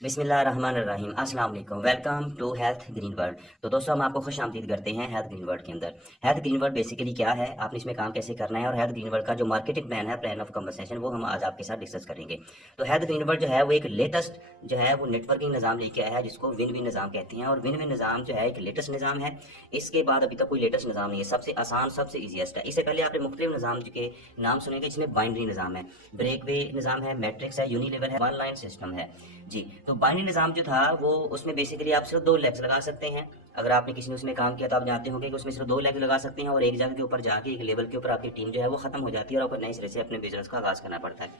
बिस्मिल्लाहिर्रहमानिर्रहीम अस्सलाम वालेकुम। Welcome to health green world. तो दोस्तों हम आपको खुश आमदीद करते हैं हेल्थ ग्रीन वर्ल्ड के अंदर। हेल्थ ग्रीन वर्ल्ड बेसिकली क्या है, आपने इसमें काम कैसे करना है और हेल्थ ग्रीन वर्ल्ड का जो मार्केटिंग प्लान है, प्लान ऑफ कन्वर्सेशन, वो हम आज आपके साथ डिस्कस करेंगे। तो हेल्थ ग्रीन वर्ल्ड जो है वो एक लेटेस्ट जो है वो नेटवर्किंग निज़ाम लेके आया है जिसको विन विन निज़ाम कहते हैं। और विन विन निज़ाम जो है एक लेटेस्ट निज़ाम है। इसके बाद अभी तक कोई लेटेस्ट निज़ाम नहीं है, सबसे आसान सबसे ईजीएस्ट है। इससे पहले आपने मुख्तलिफ निज़ाम के नाम सुनेंगे, जिसमें बाइनरी निज़ाम है, ब्रेकवे निज़ाम है, मैट्रिक्स है, यूनिलेवर है, वन लाइन सिस्टम है जी। तो बाइनरी निज़ाम जो था वो उसमें बेसिकली आप सिर्फ 2 लेग्स लगा सकते हैं। अगर आपने किसी ने उसमें काम किया तो आप जानते होंगे कि उसमें सिर्फ 2 लेग लगा सकते हैं और एक जगह के ऊपर जाके एक लेवल के ऊपर आपकी टीम जो है वो खत्म हो जाती है और आपको नए सिरे से अपने बिजनेस का आगाज करना पड़ता है।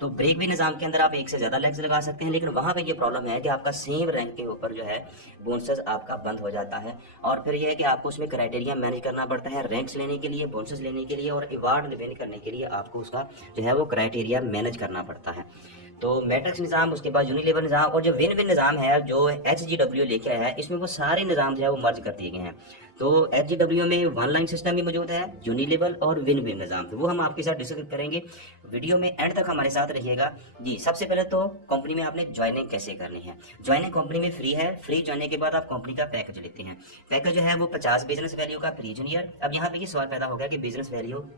तो ब्रेक भी निज़ाम के अंदर आप एक से ज़्यादा लेग्स लगा सकते हैं, लेकिन वहाँ पे ये प्रॉब्लम है कि आपका सेम रैंक के ऊपर जो है बोनसेस आपका बंद हो जाता है। और फिर ये है कि आपको उसमें क्राइटेरिया मैनेज करना पड़ता है रैंक्स लेने के लिए, बोनसेस लेने के लिए और अवार्ड विन करने के लिए आपको उसका जो है वो क्राइटेरिया मैनेज करना पड़ता है। तो मैट्रिक्स निज़ाम, उसके बाद यूनिलेवर निज़ाम और जो विन विन निज़ाम है जो HGW लेके आया है, इसमें वो सारे निज़ाम जो है वो मर्ज कर दिए गए हैं। तो HGW में वन लाइन सिस्टम भी मौजूद है, यूनिलेवर और विन विन निज़ाम, तो वो हम आपके साथ डिस्कस करेंगे। वीडियो में एंड तक हमारे साथ रहिएगा जी। सबसे पहले तो कंपनी में आपने ज्वाइनिंग कैसे करनी है। ज्वाइनिंग कंपनी में फ्री है। फ्री ज्वाइनिंग के बाद आप कंपनी का पैकेज लेते हैं। पैकेज जो है वो 50 बिजनेस वैल्यू का प्री जूनियर। अब यहाँ पे ये सवाल पैदा हो गया कि बिजनेस वैल्यू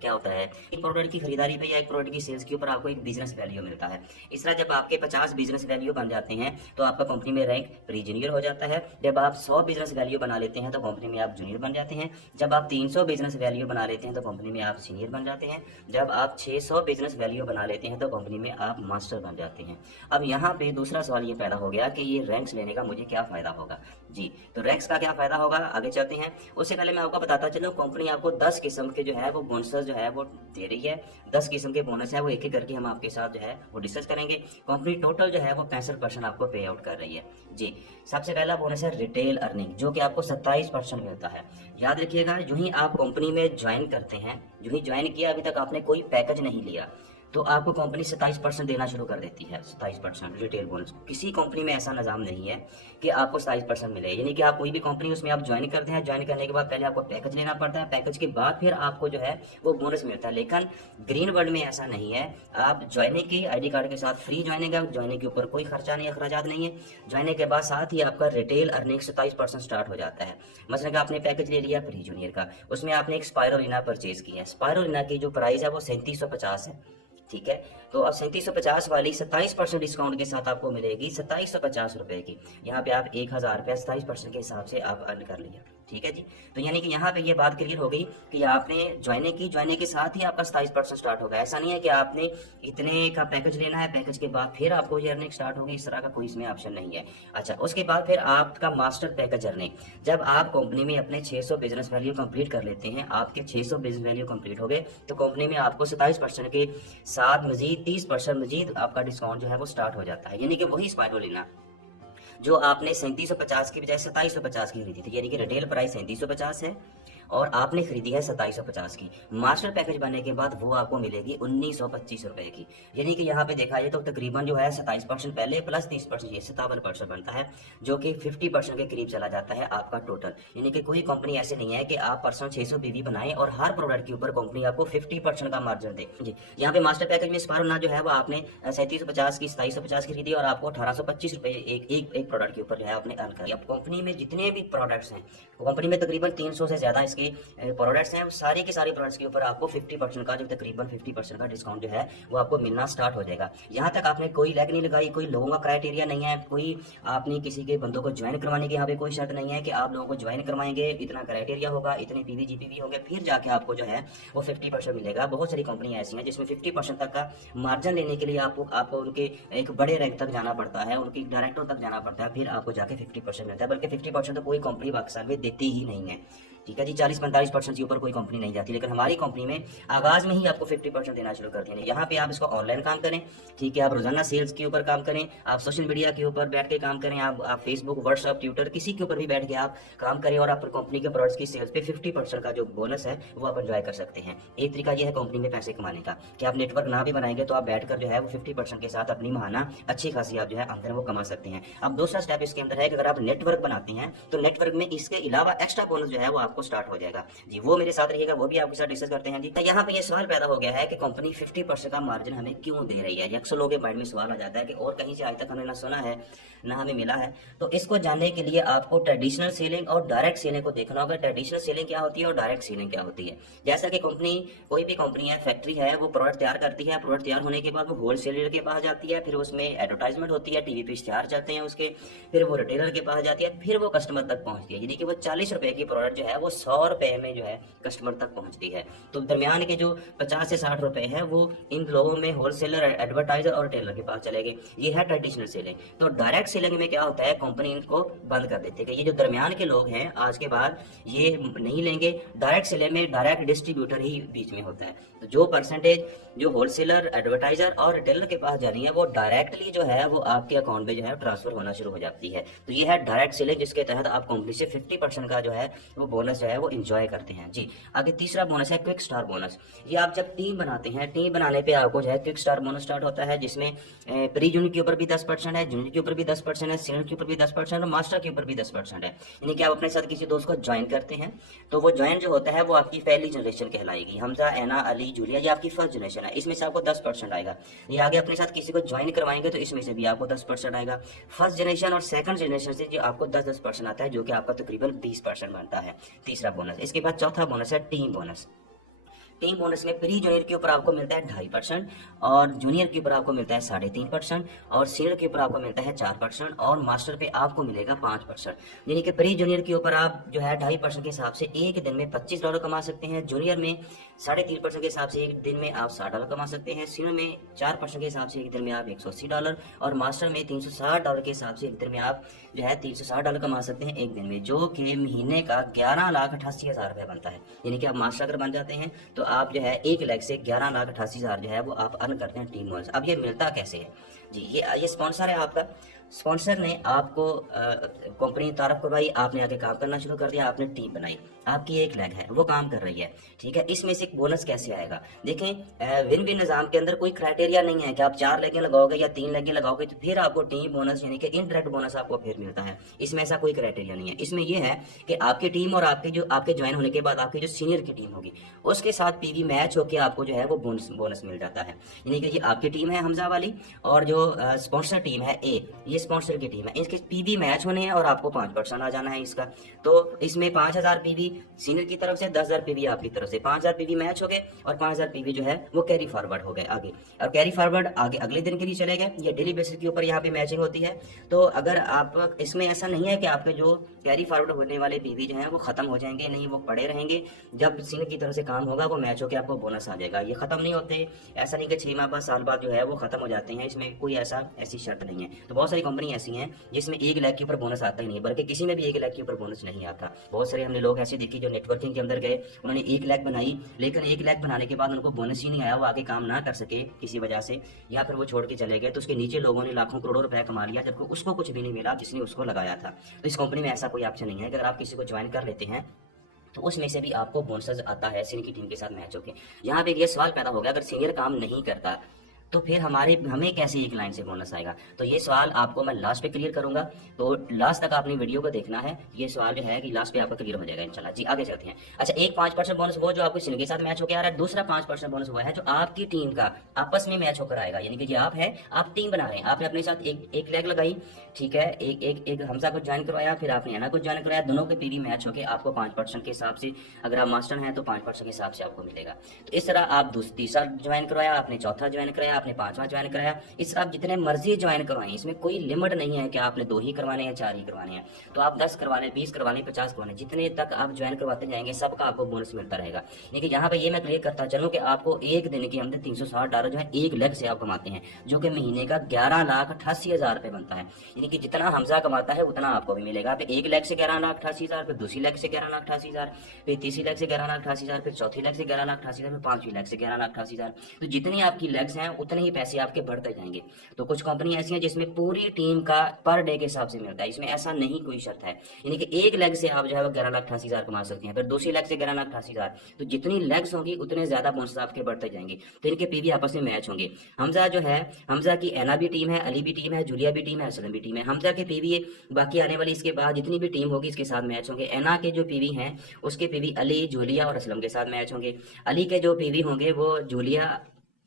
क्या होता है। एक प्रोडक्ट की खरीदारी पे या एक प्रोडक्ट की सेल्स के ऊपर आपको एक बिजनेस वैल्यू मिलता है। इस तरह जब आपके 50 बिजनेस वैल्यू बन जाते हैं तो आपका कंपनी में रैंक प्री जूनियर हो जाता है। जब आप 100 बिजनेस वैल्यू बना लेते हैं तो कंपनी में आप जूनियर बन जाते हैं। जब आप 300 बिजनेस वैल्यू बना लेते हैं तो कंपनी में आप सीनियर बन जाते हैं। जब आप 600 बिजनेस वैल्यू बना लेते हैं तो कंपनी में आप मास्टर बन जाते हैं। अब यहाँ पे दूसरा सवाल ये पैदा हो गया कि ये रैंक्स लेने का मुझे क्या फायदा होगा जी। तो रैंक्स का क्या फायदा होगा, आगे चलते हैं। उससे पहले मैं आपको बताता चलूं, कंपनी आपको 10 किस्म के जो है वो बोनसेस जो है वो दे रही है। 10 किस्म के बोनस है, वो एक एक करके हम आपके साथ जो है वो डिस्कस करेंगे। कंपनी टोटल जो है वो 65% आपको पे आउट कर रही है जी। सबसे पहला बोनस है रिटेल अर्निंग, जो कि आपको 27% मिलता है। याद रखिएगा, जो ही आप कंपनी में ज्वाइन करते हैं, जो ही ज्वाइन किया, अभी तक आपने कोई पैकेज नहीं लिया, तो आपको कंपनी 27% देना शुरू कर देती है। 27% रिटेल बोनस। किसी कंपनी में ऐसा निज़ाम नहीं है कि आपको 27% मिले। यानी कि आप कोई भी कंपनी उसमें आप ज्वाइन करते हैं, ज्वाइन करने के बाद पहले आपको पैकेज लेना पड़ता है, पैकेज के बाद फिर आपको जो है वो बोनस मिलता है। लेकिन ग्रीन वर्ल्ड में ऐसा नहीं है। आप ज्वाइनिंग की ID कार्ड के साथ फ्री ज्वाइनिंग है, ज्वाइनिंग के ऊपर कोई खर्चा नहीं, अखराजात नहीं है। ज्वाइनिंग के बाद साथ ही आपका रिटेल अर्निंग 27% स्टार्ट हो जाता है। मतलब कि आपने पैकेज ले लिया प्री जूनियर का, उसमें आपने एक स्पायरोलिना परचेज की है। स्पायरोलिना की जो प्राइस है वो 3750 है, ठीक है। तो अब 3750 वाली 27% डिस्काउंट के साथ आपको मिलेगी 2750 रुपए की। यहाँ पे आप 1000 रुपया 27% के हिसाब से आप अर्न कर लिया, ठीक है जी। तो यानी कि यहाँ पे ये बात क्लियर हो गई कि आपने ज्वाइनिंग की, ज्वाइनिंग के साथ ही आपका 27% स्टार्ट होगा। ऐसा नहीं है कि आपने इतने का पैकेज लेना है, पैकेज के बाद फिर आपको ये अर्निंग स्टार्ट होगी, इस तरह का कोई इसमें ऑप्शन नहीं है। अच्छा, उसके बाद फिर आपका मास्टर पैकेज अर्निंग। जब आप कंपनी में अपने 600 बिजनेस वैल्यू कंप्लीट कर लेते हैं, आपके 600 बिजनेस वैल्यू कंप्लीट हो गए, तो कंपनी में आपको 27% के साथ मजीद 30% मजीद आपका डिस्काउंट जो है वो स्टार्ट हो जाता है। यानी कि वही स्पायरोलिना जो आपने 3750 की बजाय 2750 की खरीदी थी, यानी कि रिटेल प्राइस 3750 है और आपने खरीदी है 2750 की। मास्टर पैकेज बनने के बाद वो आपको मिलेगी 1925 रुपए की। यानी कि यहाँ पे देखा जाए तो तकरीबन जो है 27% पहले प्लस 30% ये 57% बनता है, जो कि 50% के करीब चला जाता है आपका टोटल। यानी कि कोई कंपनी ऐसे नहीं है कि आप पर्सनल 600 PV बनाएं और हर प्रोडक्ट के ऊपर कंपनी आपको 50% का मार्जिन दे जी। यहाँ पे मास्टर पैकेज में स्पायरोलिना जो है वो आपने 3750 की 2750 की खरीदी और आपको 1825 रुपए एक प्रोडक्ट के ऊपर जो है आपने अर्न कर। अब कंपनी में जितने भी प्रोडक्ट्स हैं, कंपनी में तकरीबन 300 से ज्यादा इसके प्रोडक्ट्स हैं, सारे के सारे प्रोडक्ट्स के ऊपर आपको 50% का, जो तकरीबन 50% का डिस्काउंट जो है वो आपको मिलना स्टार्ट हो जाएगा। यहाँ तक आपने कोई लैग नहीं लगाई, कोई लोगों का क्राइटेरिया नहीं है, कोई आपने किसी के बंदों को ज्वाइन करवाने की यहाँ पे कोई शर्त नहीं है कि आप लोगों को ज्वाइन करवाएंगे, इतना क्राइटेरिया होगा, इतने PV GPV होंगे, फिर जाके आपको जो है वो 50% मिलेगा। बहुत सारी कंपनियां ऐसी हैं जिसमें 50% तक का मार्जिन लेने के लिए आपको उनके एक बड़े रैंक तक जाना पड़ता है, उनकी डायरेक्टर तक जाना पड़ता है, फिर आपको जाके 50% मिलता है। बल्कि 50% तो कोई कंपनी पाकिस्तान में देती ही नहीं है, ठीक है जी। 40-45% के ऊपर कोई कंपनी नहीं जाती, लेकिन हमारी कंपनी में आगाज में ही आपको 50% देना शुरू कर दिया। यहाँ पे आप इसको ऑनलाइन काम करें, ठीक है, आप रोजाना सेल्स के ऊपर काम करें, आप सोशल मीडिया के ऊपर बैठ के काम करें, आप फेसबुक, व्हाट्सएप, ट्विटर, किसी के ऊपर भी बैठ के आप काम करें और आप कंपनी के प्रोडक्ट्स की सेल्स पे 50% का जो बोनस है वो आप एंजॉय कर सकते हैं। एक तरीका यह है कंपनी में पैसे कमाने का कि आप नेटवर्क ना भी बनाएंगे तो आप बैठकर जो है वो 50% के साथ अपनी महाना अच्छी खासी आप जो है अंदर वो कमा सकते हैं। अब दूसरा स्टेप इसके अंदर है कि अगर आप नेटवर्क बनाते हैं तो नेटवर्क में इसके अलावा एक्स्ट्रा बोनस जो है वो आपको स्टार्ट हो जाएगा जी। वो मेरे साथ रहिएगा, वो भी आपके साथ डिस्कस करते हैं जी। यहाँ पे ये सवाल पैदा हो गया है कि कंपनी 50% का मार्जिन हमें क्यों दे रही है। अक्सर लोगों के माइंड में सवाल आ जाता है कि और कहीं से आज तक हमने ना सुना है ना हमें मिला है। तो इसको जानने के लिए आपको ट्रेडिशनल सेलिंग और डायरेक्ट सेलिंग को देखना होगा। ट्रेडिशनल सेलिंग क्या होती है और डायरेक्ट सेलिंग क्या होती है। जैसा कि कंपनी, कोई भी कंपनी है, फैक्ट्री है, वो प्रोडक्ट तैयार करती है, प्रोडक्ट तैयार होने के बाद वो होलसेलर के पास जाती है, फिर उसमें एडवर्टाइजमेंट होती है, टीवी पे इश्तेहार चलते हैं उसके, फिर वो रिटेलर के पास जाती है, फिर वो कस्टमर तक पहुंचती है। यानी कि वो 40 रुपए की प्रोडक्ट जो है वो 100 रुपए में जो है कस्टमर तक पहुंचती है। तो दरमियान के जो 50 से 60 रुपए है वो इन लोगों में होलसेलर, एडवर्टाइजर और रिटेलर के पास चले गए। ये है ट्रेडिशनल सेलिंग। तो डायरेक्ट सेलिंग में क्या होता है, कंपनी इनको बंद कर देती है कि ये जो दरमियान के लोग हैं आज के बाद ये नहीं लेंगे। डायरेक्ट सेलिंग में डायरेक्ट डिस्ट्रीब्यूटर ही बीच में होता है। तो जो परसेंटेज जो होलसेलर, एडवर्टाइजर और रिटेलर के पास जा रही है वो डायरेक्टली जो है वो आपके अकाउंट में जो है ट्रांसफर होना शुरू हो जाती है। तो ये है डायरेक्ट सेलिंग, जिसके तहत आप कंपनी से 50% का जो है वो बोनस जो है वो इंजॉय करते हैं जी। आगे तीसरा बोनस है क्विक स्टार बोनस। ये आप जब टीम बनाते हैं, टीम बनाने पे आपको जो है क्विक स्टार बोनस स्टार्ट होता है, जिसमें प्री जूनियर के ऊपर भी 10% है, जूनियर के ऊपर भी 10% है, सीनियर के ऊपर भी 10% और मास्टर के ऊपर भी 10% है। यानी कि आप अपने साथ किसी दोस्त को ज्वाइन करते हैं तो वो ज्वाइन जो होता है वो आपकी पहली जनरेशन कहलाएगी। हमजा, एना, अली, जूलिया, ये आपकी फर्स्ट जनरेशन है, इसमें से आपको 10% आएगा। ये आगे अपने साथ किसी को ज्वाइन करवाएंगे तो इसमें से भी आपको 10% आएगा। फर्स्ट जनरेशन और सेकंड जनरेशन से जो आपको 10% आता है, जो कि आपका तकरीबन 20% बनता है तीसरा बोनस। इसके बाद चौथा बोनस है टीम बोनस। टीम बोनस में प्री जूनियर के ऊपर आपको मिलता है 2.5% और जूनियर के ऊपर आपको मिलता है 3.5% और सीनियर के ऊपर आपको मिलता है 4% और मास्टर पे आपको मिलेगा 5%। यानी कि प्री जूनियर के ऊपर आप जो है 2.5% के हिसाब से एक दिन में $25 कमा सकते हैं, जूनियर में 3.5% के हिसाब से एक दिन में आप $60 कमा सकते हैं, सीनियर में 4% के हिसाब से एक दिन में आप $180 और मास्टर में $360 के हिसाब से एक दिन में आप जो है $360 कमा सकते हैं एक दिन में, जो कि महीने का 11,88,000 रुपये बनता है। यानी कि आप मास्टर अगर बन जाते हैं तो आप जो है 1 लाख से 11,88,000 जो है वो आप अर्न करते हैं टीम बोनस। अब ये मिलता कैसे है जी, ये स्पॉन्सर है आपका। स्पॉन्सर ने आपको कंपनी तारफ करवाई, आपने आगे काम करना शुरू कर दिया, आपने टीम बनाई, आपकी 1 लाख है, वो काम कर रही है, ठीक है। इसमें से एक बोनस कैसे आएगा, देखें विन विन निज़ाम के अंदर कोई क्राइटेरिया नहीं है कि आप 4 लगे लगाओगे या 3 लगे लगाओगे तो फिर आपको टीम बोनस यानी कि इनडायरेक्ट बोनस आपको फिर मिलता है। इसमें ऐसा कोई क्राइटेरिया नहीं है। इसमें यह है कि आपकी टीम और आपके ज्वाइन होने के बाद आपकी जो सीनियर की टीम होगी उसके साथ पीवी मैच होकर आपको जो है वो बोनस मिल जाता है। यानी कि ये आपकी टीम है हमजा वाली और जो स्पॉन्सर टीम है ए, ये स्पॉन्सर की टीम है, इसके पीवी मैच होने हैं और आपको 5% आ जाना है इसका। तो इसमें 5,000 पीवी सीनियर की तरफ से, 10,000 पीवी आपकी तरफ से, 5,000 पीवी मैच हो गए और 5,000 पीवी जो है वो कैरी फॉरवर्ड हो गए आगे, और कैरी फॉरवर्ड आगे अगले दिन के लिए चले गए। ये डेली बेसिस के ऊपर यहाँ पे मैचिंग होती है। तो अगर आप इसमें ऐसा नहीं है कि आपके जो कैरी फॉरवर्ड होने वाले पीवी जो है वो खत्म हो जाएंगे, नहीं, वो पड़े रहेंगे। जब सीनियर की तरफ से काम होगा वो मैच होकर आपको बोनस आ जाएगा। ये खत्म नहीं होते, ऐसा नहीं कि 6 माह बाद, साल बाद जो है वो खत्म हो जाते हैं, इसमें कोई ऐसी शर्त नहीं है। तो बहुत सारी कंपनी ऐसी हैं जिसमें 1 लाख के ऊपर बोनस आता ही नहीं, बल्कि किसी में भी 1 लाख के ऊपर बोनस नहीं आता। बहुत सारे हमने लोग ऐसे देखे जो नेटवर्किंग के अंदर गए, उन्होंने 1 लाख बनाई, लेकिन 1 लाख बनाने के बाद उनको बोनस ही नहीं आया, वो आगे काम ना कर सके किसी वजह से, या फिर वो छोड़ के चले गए। तो उसके नीचे लोगों ने लाखों करोड़ों रुपए कमा लिया, जबकि उसको कुछ भी नहीं मिला जिसने उसको लगाया था। तो इस कंपनी में ऐसा कोई ऑप्शन नहीं है कि अगर आप किसी को ज्वाइन कर लेते हैं तो उसमें से भी आपको बोनस आता है सीनियर की टीम के साथ मैच होके। यहाँ पे ये सवाल पैदा हो गया, अगर सीनियर काम नहीं करता तो फिर हमें कैसे एक लाइन से बोनस आएगा। तो ये सवाल आपको मैं लास्ट पे क्लियर करूंगा, तो लास्ट तक आपने वीडियो को देखना है। ये सवाल जो है कि लास्ट पे आपका क्लियर हो जाएगा इंशाल्लाह जी। आगे चलते हैं। अच्छा, एक 5% बोनस वो जो आपको सीनियर के साथ मैच होकर आ रहा है, दूसरा 5% बोनस हुआ है जो आपकी टीम का आपस में मैच होकर आएगा। यानी कि ये आप टीम बना रहे हैं, आपने अपने साथ एक लेग लगाई, ठीक है, एक हमजा को ज्वाइन करवाया, फिर आपने एना को ज्वाइन करवाया, दोनों के पीवी मैच होकर आपको 5% के हिसाब से, अगर आप मास्टर हैं तो 5% के हिसाब से आपको मिलेगा। तो इस तरह आप तीसरा ज्वाइन करवाया, आपने चौथा ज्वाइन कराया, आपने 5वां ज्वाइन कराया, इस तरह आप जितने मर्जी ज्वाइन करवाएं, इसमें कोई लिमिट नहीं है कि आपने 2 ही करवाने हैं, 4 ही करवाने हैं। तो आप 10 करवाने, 20 करवाने, 50 करवाने, जितने तक आप ज्वाइन करवाते जाएंगे सबका आपको बोनस मिलता रहेगा। लेकिन यहाँ पे ये मैं क्लियर करता चलूँ कि आपको एक दिन के अंदर $360 जो है 1 लाख से आप कमाते हैं, जो कि महीने का 11,88,000 रुपये बनता है। यानी कि जितना हमजा कमाता है उतना आपको भी मिलेगा। आप 1 लाख से 11,88,000, फिर दूसरी लाख से 11,88,000, फिर तीसरी लाख से 11,88,000, फिर चौथी लाख से 11,88,000, फिर 5वीं लाख से 11,88,000। तो जितनी आपकी लैग्स हैं उतने ही पैसे आपके बढ़ते जाएंगे। तो कुछ कंपनी ऐसी हैं जिसमें पूरी टीम का पर डे के हिसाब से मिलता है, इसमें ऐसा नहीं कोई शर्त है। यानी कि एक लेग से आप जो है वो 11,88,000 कमा सकते हैं, फिर दूसरी लेग से 11,88,000। तो जितनी लेग्स होंगी उतने ज्यादा बोनस आपके बढ़ते जाएंगे। तो इनके पीवी आपस में मैच होंगे। हमजा जो है, हमजा की एना भी टीम है, अली भी टीम है, जूलिया भी टीम है, असलम भी टीम है। हमजा के पीवी बाकी आने वाली इसके बाद जितनी भी टीम होगी इसके साथ मैच होंगे। एना के जो पीवी हैं उसके पीवी अली, जूलिया और असलम के साथ मैच होंगे। अली के जो पीवी होंगे वो जूलिया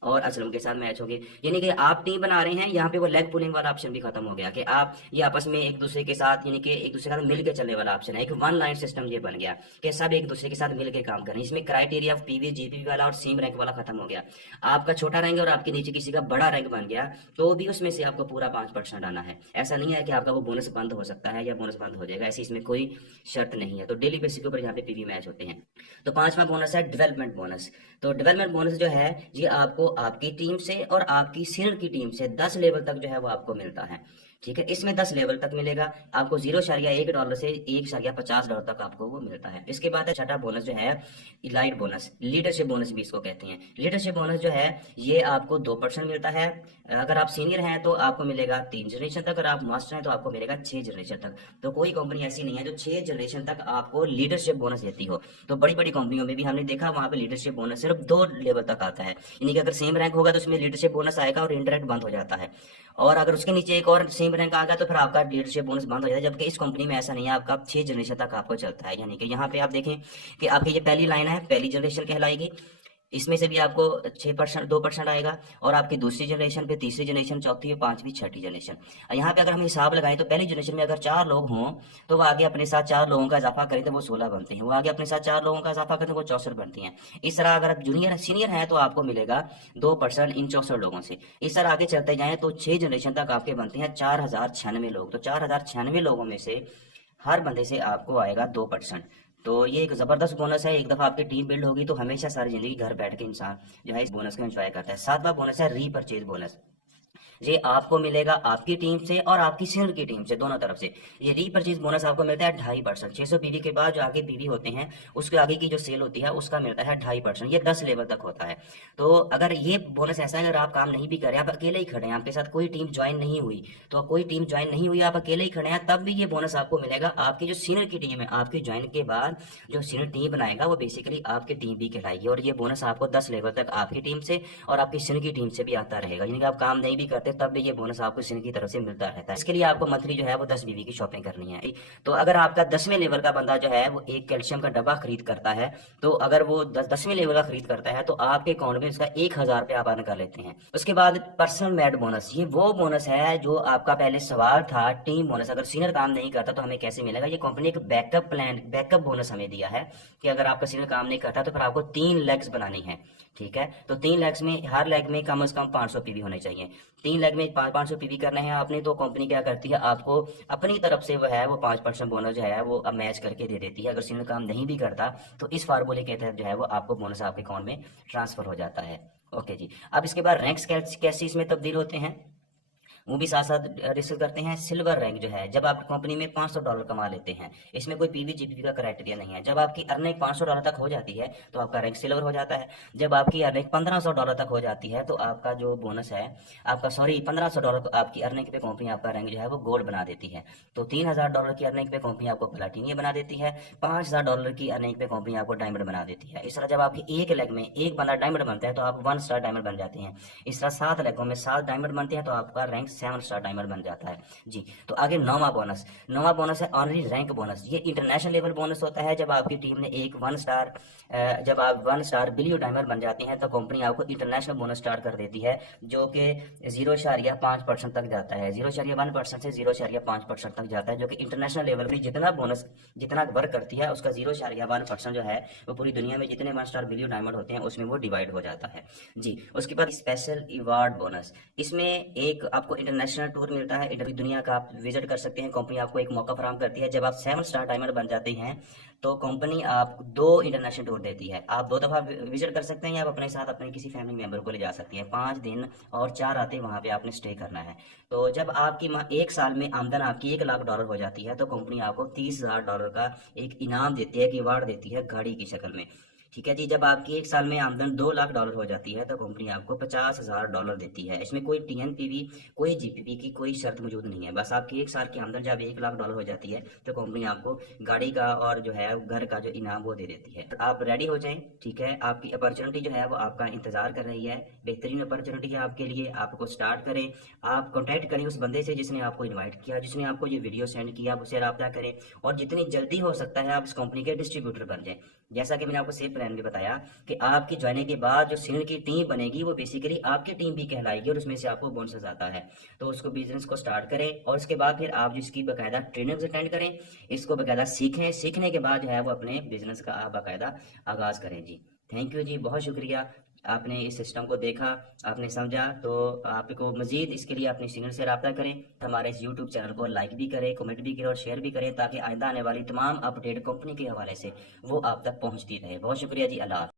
और असलम के साथ मैच होंगे। यानी कि आप टीम बना रहे हैं, यहाँ पे वो लेग पुलिंग वाला ऑप्शन भी खत्म हो गया कि आप ये आपस में एक दूसरे के साथ, यानी कि एक दूसरे के साथ मिलकर चलने वाला ऑप्शन है। एक वन लाइन सिस्टम ये बन गया कि सब एक दूसरे के साथ मिलकर काम करें। इसमें क्राइटेरिया ऑफ पीवी, जीपीवी वाला और सेम रैंक वाला खत्म हो गया। आपका छोटा रैंक और आपके नीचे किसी का बड़ा रैंक बन गया तो भी उसमें से आपको पूरा 5% आना है। ऐसा नहीं है कि आपका वो बोनस बंद हो सकता है या बोनस बंद हो जाएगा, ऐसी इसमें कोई शर्त नहीं है। तो डेली बेसिस के ऊपर यहाँ पे पीवी मैच होते हैं। तो पांचवा बोनस है डेवलपमेंट बोनस। तो डेवलपमेंट बोनस जो है ये आपको आपकी टीम से और आपकी सीनियर की टीम से 10 लेवल तक जो है वो आपको मिलता है। ठीक है, इसमें 10 लेवल तक मिलेगा आपको। $0.1 से $1.50 तक आपको वो मिलता है। इसके बाद है छठा बोनस जो है इलाइट बोनस, लीडरशिप बोनस भी इसको कहते हैं। लीडरशिप बोनस जो है ये आपको 2% मिलता है। अगर आप सीनियर हैं तो आपको मिलेगा 3 जनरेशन तक, अगर आप मास्टर हैं तो आपको मिलेगा 6 जनरेशन तक। तो कोई कंपनी ऐसी नहीं है जो 6 जनरेशन तक आपको लीडरशिप बोनस देती हो। तो बड़ी बड़ी कंपनियों में भी हमने देखा वहां पे लीडरशिप बोनस सिर्फ 2 लेवल तक आता है। यानी कि अगर सेम रैंक होगा तो उसमें लीडरशिप बोनस आएगा और इंटरेक्ट बंद हो जाता है, और अगर उसके नीचे एक और सेम रैंक आ गया तो फिर आपका लीडरशिप बोनस बंद हो जाता है। जबकि इस कंपनी में ऐसा नहीं है, आपका 6 जनरेशन तक आपको चलता है। यानी कि यहाँ पे आप देखें कि आपकी ये पहली लाइन है, पहली जनरेशन कहलाएगी, इसमें से भी आपको 6%, 2% आएगा, और आपकी दूसरी जनरेशन पे, तीसरी जनरेशन, चौथी, पांचवी, छठी जनरेशन। यहाँ पे अगर हम हिसाब लगाएं तो पहली जनरेशन में अगर 4 लोग हों तो वो आगे अपने साथ 4 लोगों का इजाफा करें तो वो 16 बनते हैं, वो आगे अपने साथ 4 लोगों का इजाफा करें तो वो 64 बनती हैं। इस तरह अगर आप जूनियर सीनियर हैं तो आपको मिलेगा 2% इन 64 लोगों से। इस तरह आगे चलते जाएं तो 6 जनरेशन तक आपके बनते हैं 4096 लोग। तो 4096 लोगों में से हर बंदे से आपको आएगा 2%। तो ये एक जबरदस्त बोनस है। एक दफा आपकी टीम बिल्ड होगी तो हमेशा सारी जिंदगी घर बैठ के इंसान जो है इस बोनस को एंजॉय करता है। सातवां बोनस है रीपरचेज बोनस। ये आपको मिलेगा आपकी टीम से और आपकी सीनियर की टीम से, दोनों तरफ से। ये रीपरचेज बोनस आपको मिलता है 2.5%। 600 पीवी के बाद जो आगे पीवी होते हैं उसके आगे की जो सेल होती है उसका मिलता है 2.5%। ये 10 लेवल तक होता है। तो अगर ये बोनस ऐसा है, अगर आप काम नहीं भी करें, आप अकेले ही खड़े हैं, आपके साथ कोई टीम ज्वाइन नहीं हुई, तो कोई टीम ज्वाइन नहीं हुई, आप अकेले ही खड़े हैं, तब भी ये बोनस आपको मिलेगा। आपकी जो सीनियर की टीम है, आपकी ज्वाइन के बाद जो सीनियर टीम बनाएगा वो बेसिकली आपकी टीम भी कहलाएगी, और ये बोनस आपको 10 लेवल तक आपकी टीम से और आपकी सीनियर की टीम से भी आता रहेगा। यानी कि आप काम नहीं भी करते तब भी ये बोनस आपको सीनियर की तरफ से मिलता रहता है। इसके लिए आपको मंथली जो है वो 10 बीवी की शॉपिंग करनी है। तो अगर आपका 10वें लेवल का बंदा जो है वो एक कैल्शियम का डब्बा खरीद करता है, तो अगर वो 10वें लेवल का खरीद करता है तो आपके अकाउंट में उसका 1000 रुपये आप अर्न कर लेते हैं। उसके बाद पर्सनल मैड बोनस, ये वो बोनस है जो आपका पहले सवाल था टीम बोनस। अगर सीनियर काम नहीं करता तो हमें कैसे मिलेगा? ये कंपनी एक बैकअप प्लान, बैकअप बोनस हमें दिया है कि अगर आपका सीनियर काम नहीं करता तो फिर आपको 3 लेग्स बनानी है। ठीक है, तो 3 लेग्स में हर लेग में कम से कम 500 पीवी होने चाहिए। 3 लेग में 500 पीवी करना है आपने, तो कंपनी क्या करती है, आपको अपनी तरफ से वो है वो 5% बोनस जो है वो अब मैच करके दे देती है। अगर सीनियर काम नहीं भी करता तो इस फार्मूले के तहत जो है वो आपको बोनस आपके अकाउंट में ट्रांसफर हो जाता है। ओके जी, अब इसके बाद रैंक्स कैसे इसमें तब्दील होते हैं वो भी साथ साथ डिस्कस करते हैं। सिल्वर रैंक जो है, जब आप कंपनी में $500 कमा लेते हैं, इसमें कोई पीवी जीपीवी का क्राइटेरिया नहीं है। जब आपकी अर्निंग $500 तक हो जाती है तो आपका रैंक सिल्वर हो जाता है। जब आपकी अर्निंग $1500 तक हो जाती है तो आपका जो बोनस है, आपका $1500 आपकी अर्निंग पे कंपनी आपका रैंक जो है वो गोल्ड बना देती है। तो $3000 की अर्निंग पे कंपनी आपको प्लाटिनियम बना देती है। $5000 की अर्निंग पे कंपनी आपको डायमंड बना देती है। इस तरह जब आपकी एक लेग में एक बंदा डायमंड बनता है तो आप 1 स्टार डायमंड बन जाते हैं। इस तरह 7 लेगों में 7 डायमंड बनते हैं तो आपका रैंक 7 स्टार डायमंड बन जाता है जी। तो आगे नौवां बोनस है ऑनरी रैंक बोनस। ये इंटरनेशनल लेवल बोनस होता है। जब आपकी टीम ने एक 1 स्टार, जब आप 1 स्टार बिलियो डायमंड बन जाते हैं तो कंपनी आपको इंटरनेशनल बोनस स्टार्ट कर देती है, जो कि 0.5% तक जाता है। 0.1% से 0.5% तक जाता है, जो कि इंटरनेशनल लेवल में जितना बोनस, जितना वर्क करती है उसका 0.1% जो है वो पूरी दुनिया में जितने 1 स्टार बिलियो डायमंड होते हैं उसमें वो डिवाइड हो जाता है जी। उसके बाद स्पेशल अवार्ड बोनस, इसमें एक आपको इंटरनेशनल टूर मिलता है, इधर दुनिया का आप विजिट कर सकते हैं। कंपनी आपको एक मौका फराहम करती है। जब आप 7 स्टार डायमंड बन जाते हैं तो कंपनी आपको 2 इंटरनेशनल टूर देती है। आप 2 दफा विजिट कर सकते हैं या आप अपने साथ अपने किसी फैमिली मेंबर को ले जा सकते हैं। 5 दिन और 4 रातें वहां पे आपने स्टे करना है। तो जब आपकी एक साल में आमदन आपकी $1,00,000 हो जाती है तो कंपनी आपको $30,000 का एक इनाम देती है, एक अवार्ड देती है गाड़ी की शक्ल में। ठीक है जी। जब आपकी एक साल में आमदन $2 लाख हो जाती है तो कंपनी आपको $50,000 देती है। इसमें कोई टीएनपीवी, कोई जीपीपी की कोई शर्त मौजूद नहीं है। बस आपकी एक साल की आमदन जब $1 लाख हो जाती है तो कंपनी आपको गाड़ी का और जो है घर का जो इनाम वो दे देती है। आप रेडी हो जाएं, ठीक है। आपकी अपॉर्चुनिटी जो है वो आपका इंतजार कर रही है। बेहतरीन अपॉर्चुनिटी है आपके लिए, आपको स्टार्ट करें। आप कॉन्टैक्ट करें उस बंदे से जिसने आपको इन्वाइट किया, जिसने आपको ये वीडियो सेंड किया, उससे रब्ता करें और जितनी जल्दी हो सकता है आप इस कंपनी के डिस्ट्रीब्यूटर बन जाएं। जैसा कि मैंने आपको सेल प्लान में बताया कि आपकी ज्वाइनिंग के बाद जो सीनियर की टीम बनेगी वो बेसिकली आपकी टीम भी कहलाएगी और उसमें से आपको बोनस आता है। तो उसको बिजनेस को स्टार्ट करें और उसके बाद फिर आप जिसकी बाकायदा ट्रेनिंग्स अटेंड करें, इसको बाकायदा सीखें। सीखने के बाद जो है वो अपने बिजनेस का आप बाकायदा आगाज करें जी। थैंक यू जी, बहुत शुक्रिया। आपने इस सिस्टम को देखा, आपने समझा, तो आपको मजीद इसके लिए अपने सीनियर से रब्ता करें। हमारे इस यूट्यूब चैनल को लाइक भी करें, कमेंट भी करें और शेयर भी करें ताकि आइंदा आने वाली तमाम अपडेट कंपनी के हवाले से वो आप तक पहुंचती रहे। बहुत शुक्रिया जी, अल्लाह हाफ़िज़।